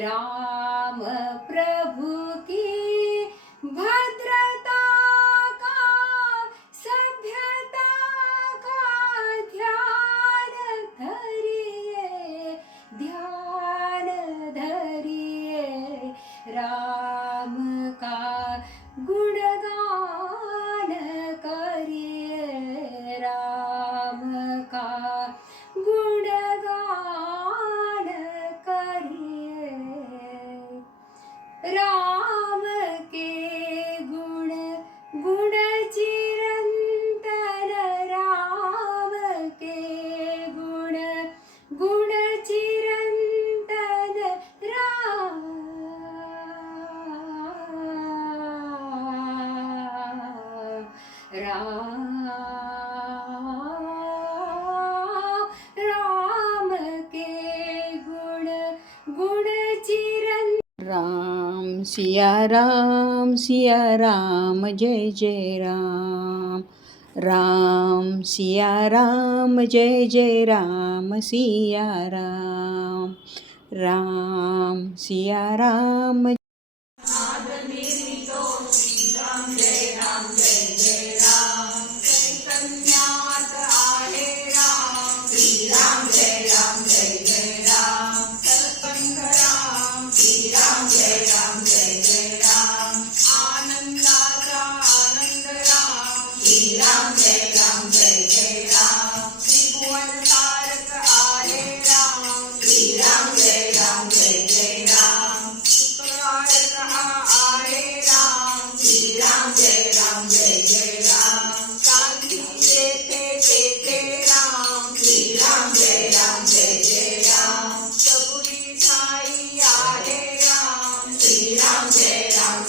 राम प्रभु की भद्रता का, सभ्यता का ध्यान धरिए ध्यान धरिए राम का गुणगान करिए, राम का गुणगान राम के गुण गुण चिरंतन राम के गुण गुण चिरंतन राम राम सिया राम सिया राम जय जय राम. राम सिया राम जय जय राम सिया राम. राम सिया राम श्रीराम